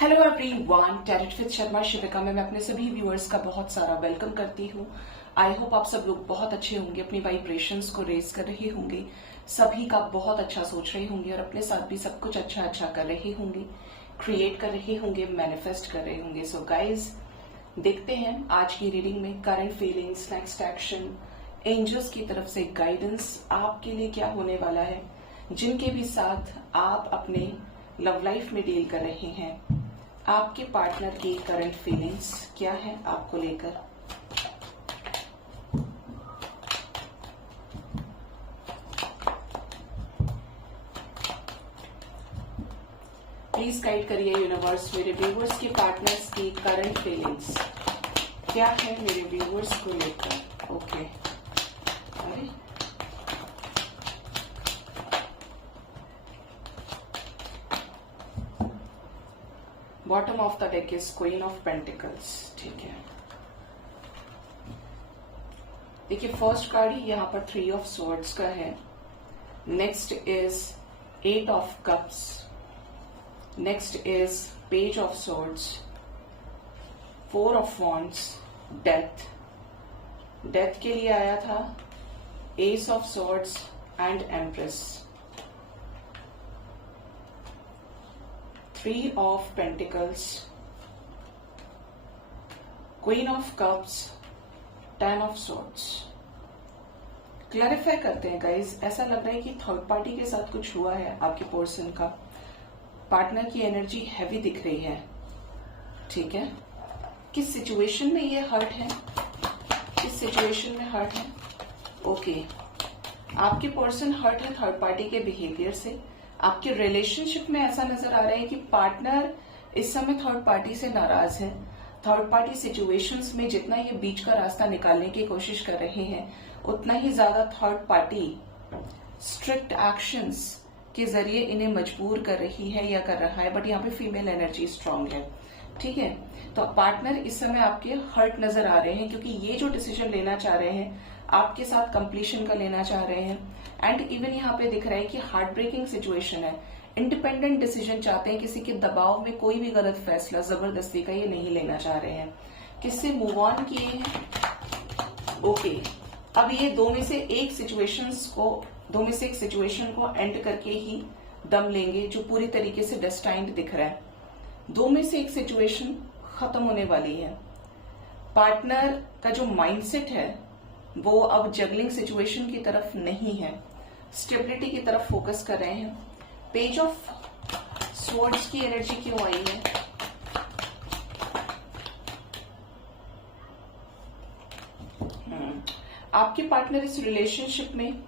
Hello everyone, tarot with Sharma Shivika में मैं अपने सभी व्यूअर्स का बहुत सारा वेलकम करती हूँ। आई होप आप सब लोग बहुत अच्छे होंगे, अपनी वाइब्रेशंस को रेज कर रहे होंगे, सभी का बहुत अच्छा सोच रहे होंगे और अपने साथ भी सब कुछ अच्छा अच्छा कर रहे होंगे, क्रिएट कर रहे होंगे, मैनिफेस्ट कर रहे होंगे। सो गाइज, देखते हैं आज की रीडिंग में current feelings, next action, angels की तरफ से गाइडेंस आपके लिए क्या होने वाला है, जिनके भी साथ आप अपने लव लाइफ में डील कर रहे हैं। आपके पार्टनर की करंट फीलिंग्स क्या है आपको लेकर। प्लीज गाइड करिए यूनिवर्स, मेरे व्यूवर्स के पार्टनर्स की करंट फीलिंग्स क्या है मेरे व्यूवर्स को लेकर। ओके, अरे bottom of the deck is queen of pentacles. ठीक है, देखिए फर्स्ट कार्ड ही यहाँ पर 3 ऑफ स्वॉर्ड्स का है। Next is 8 of cups, next is page of swords, 4 of wands, death. Death के लिए आया था S of swords and empress, 3 of Pentacles, Queen of Cups, 10 of Swords। Clarify करते हैं गाइज, ऐसा लग रहा है कि थर्ड पार्टी के साथ कुछ हुआ है आपके पर्सन का। पार्टनर की एनर्जी हैवी दिख रही है। ठीक है, किस सिचुएशन में ये हर्ट है, किस सिचुएशन में हर्ट है। ओके, आपके पर्सन हर्ट है थर्ड पार्टी के बिहेवियर से। आपके रिलेशनशिप में ऐसा नजर आ रहा है कि पार्टनर इस समय थर्ड पार्टी से नाराज है। थर्ड पार्टी सिचुएशंस में जितना ये बीच का रास्ता निकालने की कोशिश कर रहे हैं, उतना ही ज्यादा थर्ड पार्टी स्ट्रिक्ट एक्शंस के जरिए इन्हें मजबूर कर रही है या कर रहा है। बट यहाँ पे फीमेल एनर्जी स्ट्रांग है। ठीक है, तो पार्टनर इस समय आपके हर्ट नजर आ रहे हैं, क्योंकि ये जो डिसीजन लेना चाह रहे हैं आपके साथ कंप्लीशन का लेना चाह रहे हैं। एंड इवन यहाँ पे दिख रहा है कि हार्ट ब्रेकिंग सिचुएशन है। इंडिपेंडेंट डिसीजन चाहते हैं, किसी के दबाव में कोई भी गलत फैसला जबरदस्ती का ये नहीं लेना चाह रहे हैं। किससे मूव ऑन किए हैं। ओके, अब ये दो में से एक सिचुएशन को एंड करके ही दम लेंगे, जो पूरी तरीके से डेस्टाइन्ड दिख रहा है। 2 में से एक सिचुएशन खत्म होने वाली है। पार्टनर का जो माइंडसेट है वो अब जगलिंग सिचुएशन की तरफ नहीं है, स्टेबिलिटी की तरफ फोकस कर रहे हैं। पेज ऑफ स्वॉर्ड्स की एनर्जी क्यों आई है। आपके पार्टनर इस रिलेशनशिप में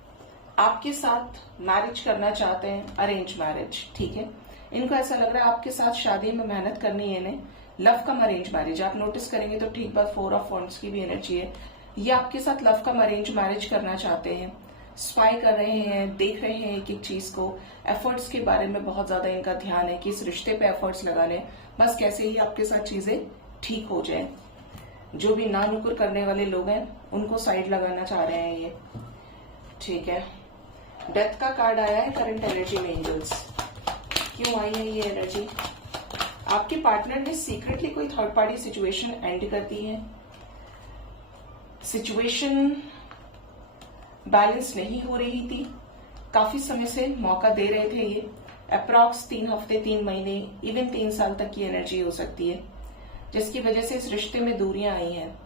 आपके साथ मैरिज करना चाहते हैं, अरेंज मैरिज। ठीक है, इनको ऐसा लग रहा है आपके साथ शादी में मेहनत करनी है इन्हें, लव कम अरेंज मैरिज। आप नोटिस करेंगे तो ठीक बात 4 ऑफ वॉन्ड्स की भी एनर्जी है। ये आपके साथ लव कम अरेंज मैरिज करना चाहते हैं, स्पाई कर रहे हैं, देख रहे हैं एक एक चीज को। एफर्ट्स के बारे में बहुत ज्यादा इनका ध्यान है कि इस रिश्ते पे एफर्ट्स लगा लें, बस कैसे ही आपके साथ चीजें ठीक हो जाए। जो भी ना नुकुर करने वाले लोग हैं उनको साइड लगाना चाह रहे हैं ये। ठीक है, डेथ का कार्ड आया है करंट एनर्जी में। एंजल्स क्यों आई है ये एनर्जी। आपके पार्टनर ने सीक्रेटली कोई थर्ड पार्टी सिचुएशन एंड कर दी है। सिचुएशन बैलेंस नहीं हो रही थी, काफी समय से मौका दे रहे थे ये। अप्रॉक्स 3 हफ्ते, 3 महीने, इवन 3 साल तक की एनर्जी हो सकती है, जिसकी वजह से इस रिश्ते में दूरियां आई हैं।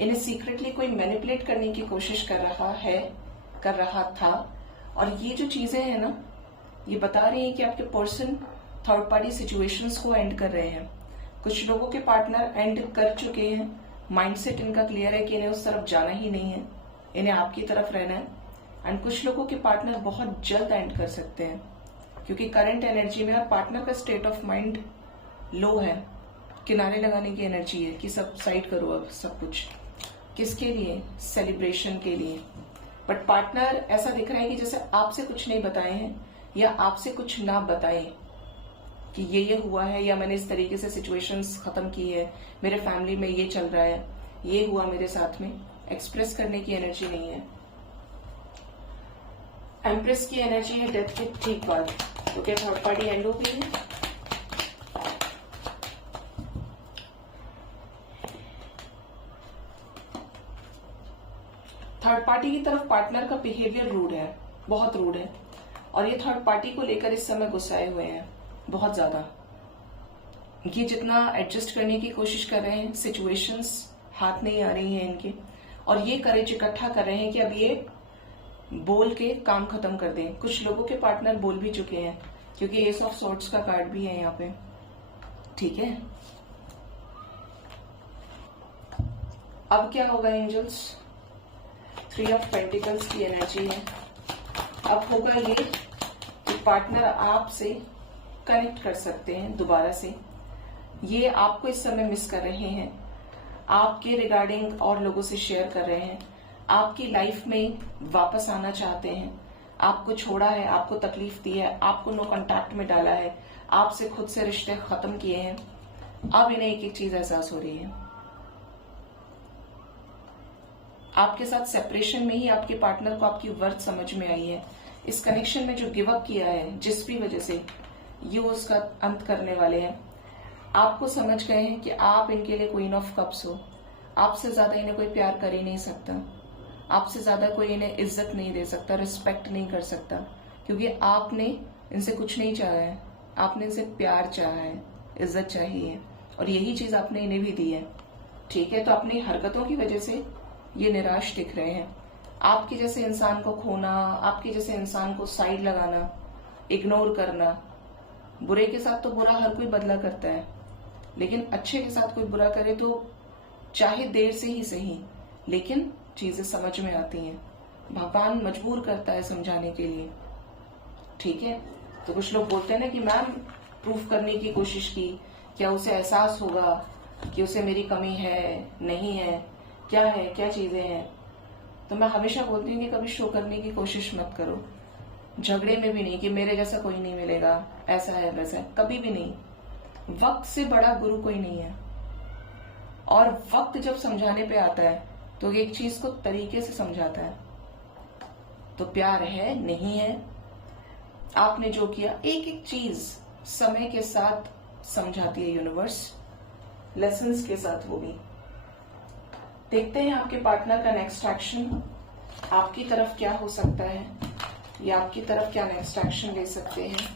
इन्हें सीक्रेटली कोई मैनिपुलेट करने की कोशिश कर रहा था। और ये जो चीजें हैं ना, ये बता रही हैं कि आपके पर्सन थर्ड पार्टी सिचुएशंस को एंड कर रहे हैं। कुछ लोगों के पार्टनर एंड कर चुके हैं, माइंडसेट इनका क्लियर है कि इन्हें उस तरफ जाना ही नहीं है, इन्हें आपकी तरफ रहना है। एंड कुछ लोगों के पार्टनर बहुत जल्द एंड कर सकते हैं, क्योंकि करंट एनर्जी में पार्टनर का स्टेट ऑफ माइंड लो है, किनारे लगाने की एनर्जी है कि सब साइड करो अब सब कुछ। किसके लिए, सेलिब्रेशन के लिए। बट पार्टनर ऐसा दिख रहा है कि जैसे आपसे कुछ नहीं बताए हैं, या आपसे कुछ ना बताए कि ये हुआ है, या मैंने इस तरीके से सिचुएशंस खत्म की है, मेरे फैमिली में ये चल रहा है, ये हुआ मेरे साथ में, एक्सप्रेस करने की एनर्जी नहीं है। एम्प्रेस की एनर्जी है डेथ के ठीक बाद, तो क्या थर्ड पार्टी एंड हो गई है। थर्ड पार्टी की तरफ पार्टनर का बिहेवियर रूड है, बहुत रूड है, और ये थर्ड पार्टी को लेकर इस समय गुस्साए हुए हैं बहुत ज्यादा। ये जितना एडजस्ट करने की कोशिश कर रहे हैं, सिचुएशंस हाथ नहीं आ रही हैं इनके, और ये करेज इकट्ठा कर रहे हैं कि अब ये बोल के काम खत्म कर दें। कुछ लोगों के पार्टनर बोल भी चुके हैं, क्योंकि एस ऑफ सॉर्ड्स का कार्ड भी है यहाँ पे, ठीक है। अब क्या होगा एंजल्स? 3 ऑफ पेंटिकल्स की एनर्जी है। अब होगा ये कि पार्टनर आपसे कनेक्ट कर सकते हैं दोबारा से। ये आपको इस समय मिस कर रहे हैं, आपके रिगार्डिंग और लोगों से शेयर कर रहे हैं, आपकी लाइफ में वापस आना चाहते हैं। आपको छोड़ा है, आपको तकलीफ दी है, आपको नो कांटेक्ट में डाला है, आपसे खुद से रिश्ते खत्म किए हैं। अब इन्हें एक एक चीज एहसास हो रही है। आपके साथ सेपरेशन में ही आपके पार्टनर को आपकी वर्थ समझ में आई है। इस कनेक्शन में जो गिव अप किया है, जिस भी वजह से, ये उसका अंत करने वाले हैं। आपको समझ गए हैं कि आप इनके लिए क्वीन ऑफ कप्स हो। आपसे ज्यादा इन्हें कोई प्यार कर ही नहीं सकता, आपसे ज्यादा कोई इन्हें इज्जत नहीं दे सकता, रिस्पेक्ट नहीं कर सकता, क्योंकि आपने इनसे कुछ नहीं चाहा है, आपने इनसे प्यार चाहा है, इज्जत चाहिए, और यही चीज आपने इन्हें भी दी है, ठीक है। तो अपनी हरकतों की वजह से ये निराश दिख रहे हैं। आपके जैसे इंसान को खोना, आपके जैसे इंसान को साइड लगाना, इग्नोर करना, बुरे के साथ तो बुरा हर कोई बदला करता है, लेकिन अच्छे के साथ कोई बुरा करे तो चाहे देर से ही सही, लेकिन चीजें समझ में आती हैं। भगवान मजबूर करता है समझाने के लिए, ठीक है। तो कुछ लोग बोलते हैं ना कि मैम प्रूफ करने की कोशिश की, क्या उसे एहसास होगा कि उसे मेरी कमी है, नहीं है, क्या है, क्या चीजें हैं। तो मैं हमेशा बोलती हूँ कि कभी शो करने की कोशिश मत करो, झगड़े में भी नहीं कि मेरे जैसा कोई नहीं मिलेगा, ऐसा है वैसा है, कभी भी नहीं। वक्त से बड़ा गुरु कोई नहीं है, और वक्त जब समझाने पे आता है तो एक चीज को तरीके से समझाता है। तो प्यार है, नहीं है, आपने जो किया, एक एक चीज समय के साथ समझाती है यूनिवर्स, लेसन्स के साथ वो भी। देखते हैं आपके पार्टनर का नेक्स्ट एक्शन आपकी तरफ क्या हो सकता है, या आपकी तरफ क्या नेक्स्ट एक्शन ले सकते हैं।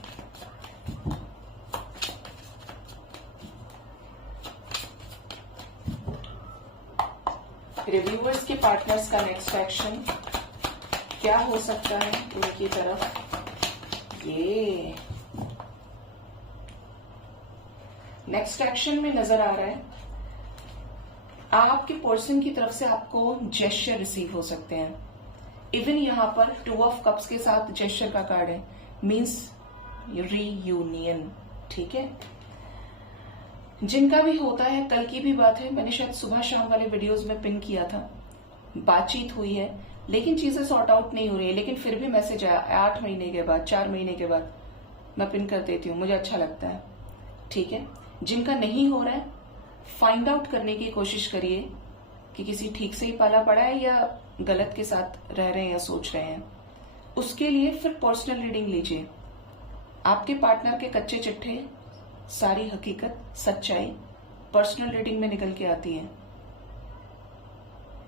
रिव्यूअर्स के पार्टनर्स का नेक्स्ट एक्शन क्या हो सकता है उनकी तरफ। ये नेक्स्ट एक्शन में नजर आ रहा है आपके पर्सन की तरफ से आपको जेस्चर रिसीव हो सकते हैं। इवन यहां पर 2 ऑफ कप्स के साथ जेस्चर का कार्ड है, मीन्स रीयूनियन, ठीक है। जिनका भी होता है, कल की भी बात है, मैंने शायद सुबह शाम वाले वीडियोस में पिन किया था, बातचीत हुई है, लेकिन चीजें सॉर्ट आउट नहीं हो रही है, लेकिन फिर भी मैसेज आया 8 महीने के बाद, 4 महीने के बाद मैं पिन कर देती हूँ, मुझे अच्छा लगता है, ठीक है। जिनका नहीं हो रहा है, फाइंड आउट करने की कोशिश करिए कि किसी ठीक से ही पाला पड़ा है या गलत के साथ रह रहे हैं या सोच रहे हैं। उसके लिए फिर पर्सनल रीडिंग लीजिए। आपके पार्टनर के कच्चे चिट्ठे, सारी हकीकत, सच्चाई पर्सनल रीडिंग में निकल के आती है।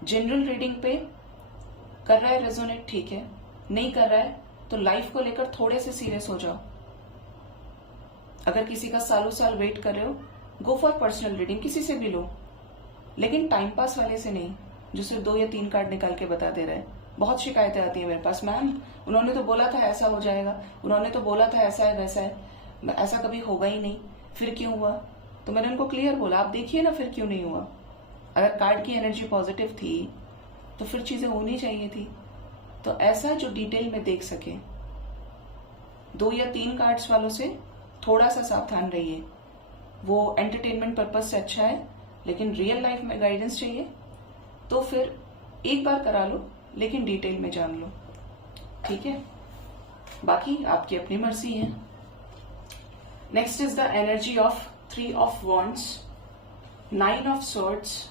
जनरल रीडिंग पे कर रहा है रेजोनेट, ठीक है, नहीं कर रहा है तो लाइफ को लेकर थोड़े से सीरियस हो जाओ। अगर किसी का सालों साल वेट कर रहे हो, गो फॉर पर्सनल रीडिंग, किसी से भी लो, लेकिन टाइम पास वाले से नहीं जो सिर्फ 2 या 3 कार्ड निकाल के बता दे रहे हैं। बहुत शिकायतें आती है मेरे पास, मैम उन्होंने तो बोला था ऐसा हो जाएगा, उन्होंने तो बोला था ऐसा है वैसा है, ऐसा कभी होगा ही नहीं, फिर क्यों हुआ। तो मैंने उनको क्लियर बोला, आप देखिए ना फिर क्यों नहीं हुआ। अगर कार्ड की एनर्जी पॉजिटिव थी तो फिर चीजें होनी चाहिए थी। तो ऐसा जो डिटेल में देख सके। 2 या 3 कार्ड्स वालों से थोड़ा सा सावधान रहिए, वो एंटरटेनमेंट पर्पज से अच्छा है, लेकिन रियल लाइफ में गाइडेंस चाहिए तो फिर एक बार करा लो, लेकिन डिटेल में जान लो, ठीक है। बाकी आपकी अपनी मर्जी है। Next is the energy of 3 of wands, 9 of swords,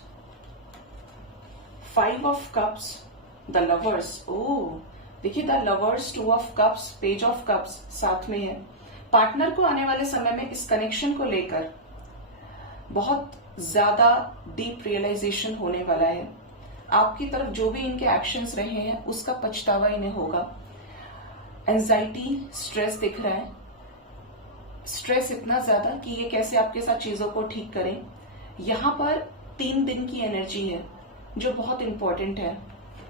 5 of cups, the lovers. Oh देखिए, the lovers, 2 of cups, page of cups साथ में है। पार्टनर को आने वाले समय में इस कनेक्शन को लेकर बहुत ज्यादा डीप रियलाइजेशन होने वाला है। आपकी तरफ जो भी इनके एक्शंस रहे हैं उसका पछतावा इन्हें होगा। एंजाइटी, स्ट्रेस दिख रहा है, स्ट्रेस इतना ज्यादा कि ये कैसे आपके साथ चीजों को ठीक करें। यहाँ पर 3 दिन की एनर्जी है जो बहुत इंपॉर्टेंट है।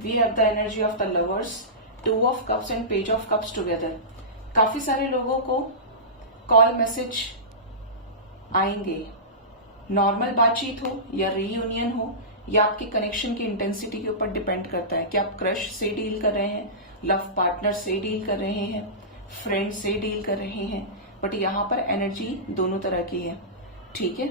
We have the energy of the lovers, 2 of cups and page of cups together. काफी सारे लोगों को कॉल मैसेज आएंगे, नॉर्मल बातचीत हो या रीयूनियन हो या आपके कनेक्शन की इंटेंसिटी के ऊपर डिपेंड करता है कि आप क्रश से डील कर रहे हैं, लव पार्टनर से डील कर रहे हैं, फ्रेंड से डील कर रहे हैं। बट यहाँ पर एनर्जी दोनों तरह की है, ठीक है,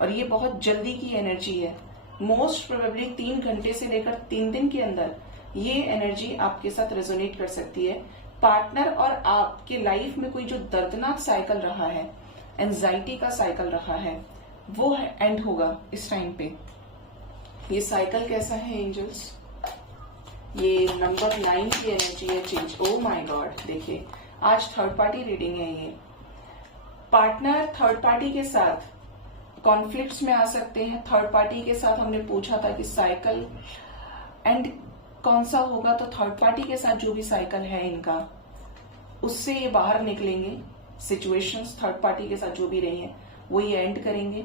और ये बहुत जल्दी की एनर्जी है। मोस्ट प्रोबेबली 3 घंटे से लेकर 3 दिन के अंदर ये एनर्जी आपके साथ रेजोनेट कर सकती है। पार्टनर और आपके लाइफ में कोई जो दर्दनाक साइकिल रहा है, एंजाइटी का साइकिल रहा है, वो एंड होगा इस टाइम पे। ये साइकिल कैसा है एंजल्स? ये नंबर 9 की एनर्जी है, चेंज। ओ माय गॉड, देखिए आज थर्ड पार्टी रीडिंग है। ये पार्टनर थर्ड पार्टी के साथ कॉन्फ्लिक्ट्स में आ सकते हैं। थर्ड पार्टी के साथ हमने पूछा था कि साइकिल एंड कौन सा होगा, तो थर्ड पार्टी के साथ जो भी साइकिल है इनका, उससे ये बाहर निकलेंगे। सिचुएशंस थर्ड पार्टी के साथ जो भी रही हैं वो ये एंड करेंगे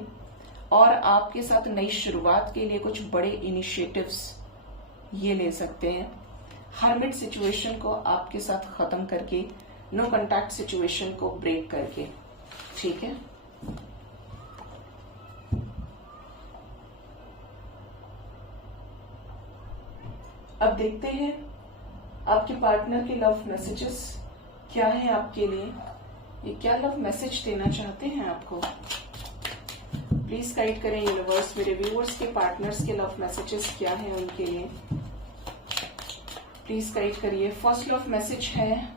और आपके साथ नई शुरुआत के लिए कुछ बड़े इनिशिएटिव्स ये ले सकते हैं। हर्मिट सिचुएशन को आपके साथ खत्म करके, नो कॉन्टैक्ट सिचुएशन को ब्रेक करके, ठीक है। अब देखते हैं आपके पार्टनर के लव मैसेजेस क्या है आपके लिए। ये क्या लव मैसेज देना चाहते हैं आपको? प्लीज गाइड करें यूनिवर्स। मेरे व्यूअर्स के पार्टनर्स के लव मैसेजेस क्या है उनके लिए, प्लीज गाइड करिए। फर्स्ट लव मैसेज है,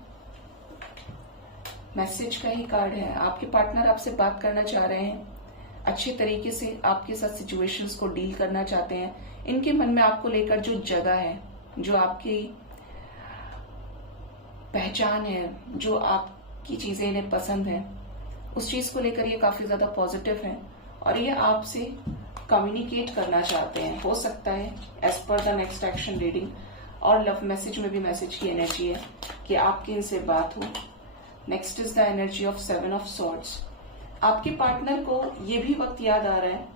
मैसेज का ही कार्ड है। आपके पार्टनर आपसे बात करना चाह रहे हैं, अच्छे तरीके से आपके साथ सिचुएशंस को डील करना चाहते हैं। इनके मन में आपको लेकर जो जगह है, जो आपकी पहचान है, जो आपकी चीजें इन्हें पसंद है, उस चीज को लेकर ये काफी ज्यादा पॉजिटिव है और ये आपसे कम्युनिकेट करना चाहते हैं। हो सकता है एज पर द नेक्स्ट एक्शन रीडिंग और लव मैसेज में भी मैसेज की एनर्जी है कि आपकी इनसे बात हो। Next is the energy of 7 of swords. आपके पार्टनर को ये भी वक्त याद आ रहा है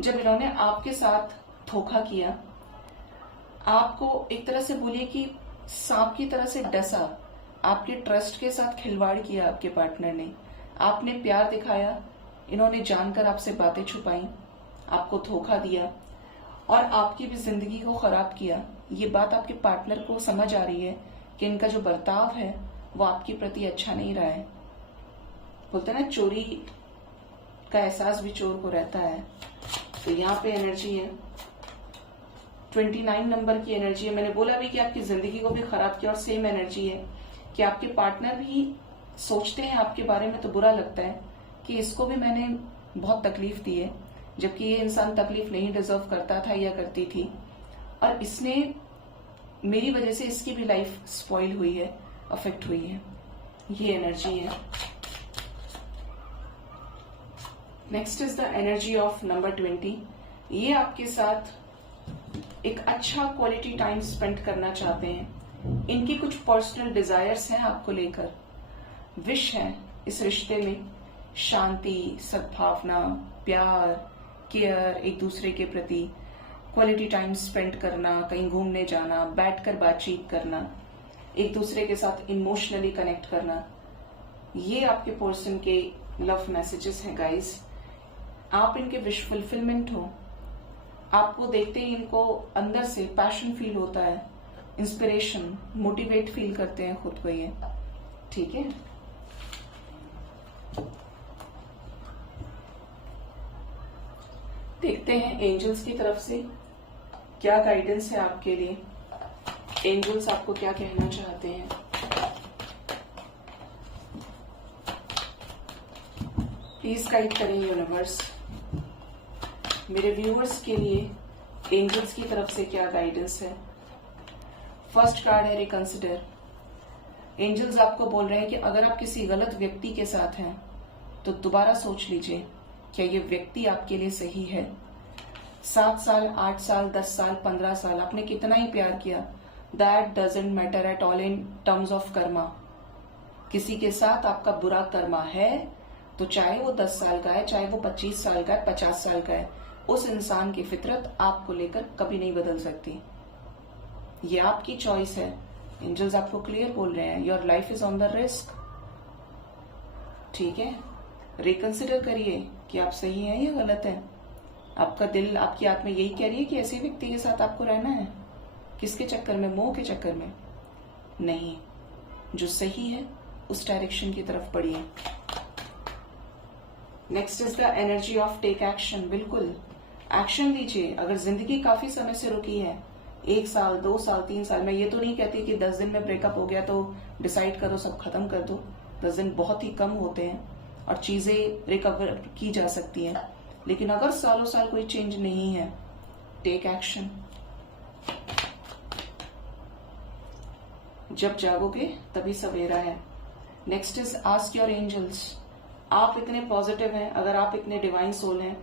जब इन्होंने आपके साथ धोखा किया, आपको एक तरह से बोलिए कि सांप की तरह से डसा, आपके ट्रस्ट के साथ खिलवाड़ किया आपके पार्टनर ने। आपने प्यार दिखाया, इन्होंने जानकर आपसे बातें छुपाई, आपको धोखा दिया और आपकी भी जिंदगी को खराब किया। ये बात आपके पार्टनर को समझ आ रही है कि इनका जो बर्ताव है वो आपके प्रति अच्छा नहीं रहा है। बोलते ना चोरी का एहसास भी चोर को रहता है। तो यहाँ पे एनर्जी है 29 नंबर की एनर्जी है। मैंने बोला भी कि आपकी जिंदगी को भी खराब किया और सेम एनर्जी है कि आपके पार्टनर भी सोचते हैं आपके बारे में, तो बुरा लगता है कि इसको भी मैंने बहुत तकलीफ दी है, जबकि ये इंसान तकलीफ नहीं डिजर्व करता था या करती थी और इसने मेरी वजह से इसकी भी लाइफ स्पॉइल हुई है, अफेक्ट हुई है। ये एनर्जी है। Next is the energy of number 20। ये आपके साथ एक अच्छा क्वालिटी टाइम स्पेंड करना चाहते हैं। इनकी कुछ पर्सनल डिजायर्स हैं आपको लेकर, विश है इस रिश्ते में शांति, सद्भावना, प्यार, केयर, एक दूसरे के प्रति क्वालिटी टाइम स्पेंड करना, कहीं घूमने जाना, बैठकर बातचीत करना, एक दूसरे के साथ इमोशनली कनेक्ट करना। ये आपके पर्सन के लव मैसेजेस हैं गाइस। आप इनके विश फुलफिलमेंट हो, आपको देखते ही इनको अंदर से पैशन फील होता है, इंस्पिरेशन, मोटिवेट फील करते हैं खुद को ये, ठीक है। देखते हैं एंजल्स की तरफ से क्या गाइडेंस है आपके लिए। एंजल्स आपको क्या कहना चाहते हैं? प्लीज गाइड करें यूनिवर्स। मेरे व्यूअर्स के लिए एंजल्स की तरफ से क्या गाइडेंस है। फर्स्ट कार्ड है रिकंसिडर। एंजल्स आपको बोल रहे हैं कि अगर आप किसी गलत व्यक्ति के साथ हैं तो दोबारा सोच लीजिए क्या ये व्यक्ति आपके लिए सही है। 7 साल, 8 साल, 10 साल, 15 साल आपने कितना ही प्यार किया, that doesn't matter at all in terms of Karma. किसी के साथ आपका बुरा कर्मा है तो चाहे वो 10 साल का है, चाहे वो 25 साल का है, 50 साल का है, उस इंसान की फितरत आपको लेकर कभी नहीं बदल सकती। ये आपकी चॉइस है। एंजल्स आपको क्लियर बोल रहे हैं, your life is on the risk. ठीक है, रिकंसिडर करिए कि आप सही हैं या गलत हैं। आपका दिल, आपकी आत्मा यही कह रही है कि ऐसे व्यक्ति के साथ आपको रहना है। किसके चक्कर में? मोह के चक्कर में नहीं। जो सही है उस डायरेक्शन की तरफ बढ़िए। Next is the energy of take action. बिल्कुल एक्शन लीजिए। अगर जिंदगी काफी समय से रुकी है, 1 साल, 2 साल, 3 साल, मैं ये तो नहीं कहती कि 10 दिन में ब्रेकअप हो गया तो डिसाइड करो सब खत्म कर दो। 10 दिन बहुत ही कम होते हैं और चीजें रिकवर की जा सकती हैं। लेकिन अगर सालों साल कोई चेंज नहीं है, टेक एक्शन। जब जागोगे तभी सवेरा है। Next is ask your angels. आप इतने पॉजिटिव हैं, अगर आप इतने डिवाइन सोल हैं,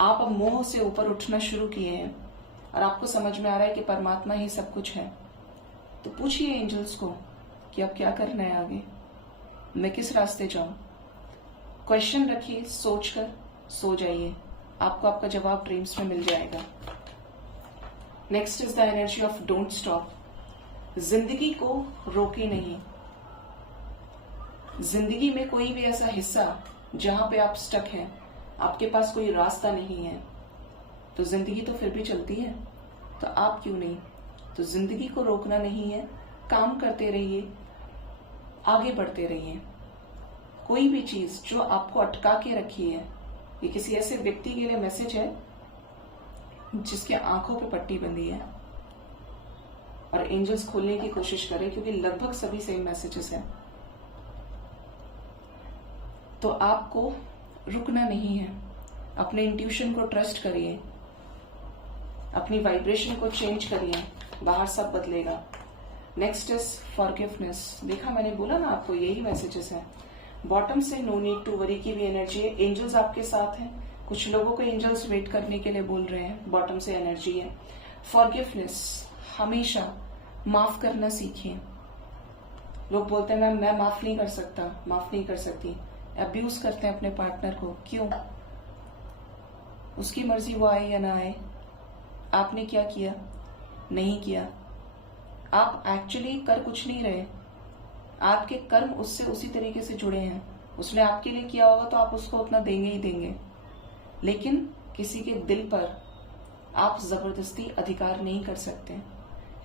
आप अब मोह से ऊपर उठना शुरू किए हैं और आपको समझ में आ रहा है कि परमात्मा ही सब कुछ है, तो पूछिए एंजल्स को कि अब क्या करना है आगे, मैं किस रास्ते जाऊं। क्वेश्चन रखिए, सोचकर सो जाइए, आपको आपका जवाब ड्रीम्स में मिल जाएगा। Next is the energy of don't stop. जिंदगी को रोके नहीं। जिंदगी में कोई भी ऐसा हिस्सा जहां पे आप स्टक हैं, आपके पास कोई रास्ता नहीं है, तो जिंदगी तो फिर भी चलती है, तो आप क्यों नहीं। तो जिंदगी को रोकना नहीं है, काम करते रहिए, आगे बढ़ते रहिए। कोई भी चीज जो आपको अटका के रखी है, ये किसी ऐसे व्यक्ति के लिए मैसेज है जिसके आंखों पे पट्टी बंधी है, और एंजल्स खोलने की कोशिश करें क्योंकि लगभग सभी सेम मैसेजेस हैं। तो आपको रुकना नहीं है, अपने इंट्यूशन को ट्रस्ट करिए, अपनी वाइब्रेशन को चेंज करिए, बाहर सब बदलेगा। Next is forgiveness. देखा, मैंने बोला ना आपको यही मैसेजेस हैं। बॉटम से नो नीड टू वरी की भी एनर्जी है। एंजल्स आपके साथ हैं, कुछ लोगों को एंजल्स वेट करने के लिए बोल रहे हैं। बॉटम से एनर्जी है फॉरगिवनेस। हमेशा माफ करना सीखिए। लोग बोलते हैं मैम मैं माफ नहीं कर सकता, माफ नहीं कर सकती। अब्यूज करते हैं अपने पार्टनर को, क्यों? उसकी मर्जी, वो आए या ना आए। आपने क्या किया? नहीं किया। आप एक्चुअली कर कुछ नहीं रहे, आपके कर्म उससे उसी तरीके से जुड़े हैं। उसने आपके लिए किया होगा तो आप उसको उतना देंगे ही देंगे, लेकिन किसी के दिल पर आप जबरदस्ती अधिकार नहीं कर सकते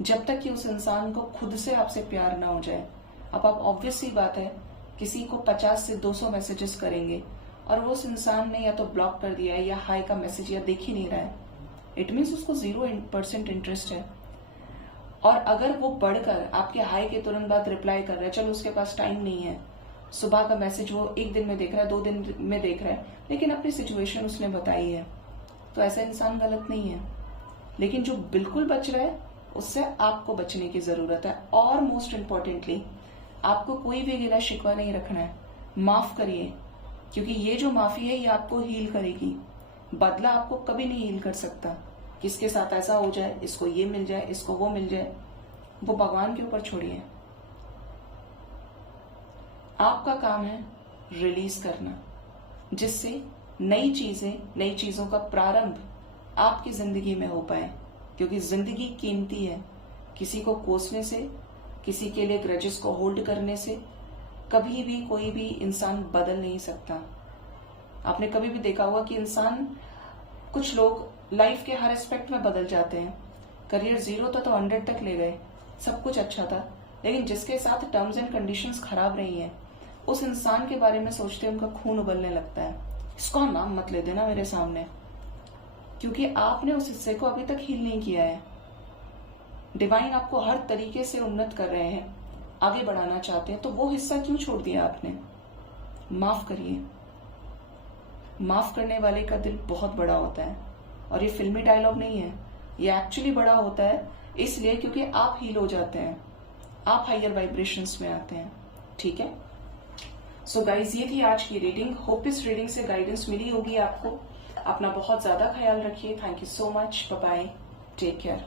जब तक कि उस इंसान को खुद से आपसे प्यार ना हो जाए। अब आप ऑब्वियस सी बात है, किसी को 50 से 200 मैसेजेस करेंगे और वो उस इंसान ने या तो ब्लॉक कर दिया है या हाई का मैसेज या देख ही नहीं रहा है, इट मीन्स उसको 0% इंटरेस्ट है। और अगर वो बढ़कर आपके हाई के तुरंत बाद रिप्लाई कर रहा है, चलो उसके पास टाइम नहीं है, सुबह का मैसेज वो 1 दिन में देख रहा है, 2 दिन में देख रहा है, लेकिन अपनी सिचुएशन उसने बताई है, तो ऐसा इंसान गलत नहीं है। लेकिन जो बिल्कुल बच रहा है उससे आपको बचने की जरूरत है। और मोस्ट इम्पोर्टेंटली, आपको कोई भी गिला शिकवा नहीं रखना है, माफ करिए, क्योंकि ये जो माफी है ये आपको हील करेगी। बदला आपको कभी नहीं हील कर सकता। किसके साथ ऐसा हो जाए, इसको ये मिल जाए, इसको वो मिल जाए, वो भगवान के ऊपर छोड़िए। आपका काम है रिलीज करना, जिससे नई चीजों का प्रारंभ आपकी जिंदगी में हो पाए, क्योंकि जिंदगी कीमती है। किसी को कोसने से, किसी के लिए ग्रजेस को होल्ड करने से कभी भी कोई भी इंसान बदल नहीं सकता। आपने कभी भी देखा होगा कि इंसान, कुछ लोग लाइफ के हर एस्पेक्ट में बदल जाते हैं। करियर 0 था तो 100 तक ले गए, सब कुछ अच्छा था, लेकिन जिसके साथ टर्म्स एंड कंडीशंस खराब रही हैं, उस इंसान के बारे में सोचते उनका खून उबलने लगता है। इसका नाम मत ले देना मेरे सामने, क्योंकि आपने उस हिस्से को अभी तक हील नहीं किया है। डिवाइन आपको हर तरीके से उन्नत कर रहे हैं, आगे बढ़ाना चाहते हैं, तो वो हिस्सा क्यों छोड़ दिया आपने? माफ करिए। माफ करने वाले का दिल बहुत बड़ा होता है, और ये फिल्मी डायलॉग नहीं है, ये एक्चुअली बड़ा होता है इसलिए क्योंकि आप हील हो जाते हैं, आप हायर वाइब्रेशंस में आते हैं। ठीक है, सो गाइज, ये थी आज की रीडिंग। होप इस रीडिंग से गाइडेंस मिली होगी आपको। अपना बहुत ज्यादा ख्याल रखिए। Thank you so much. Bye bye. Take care.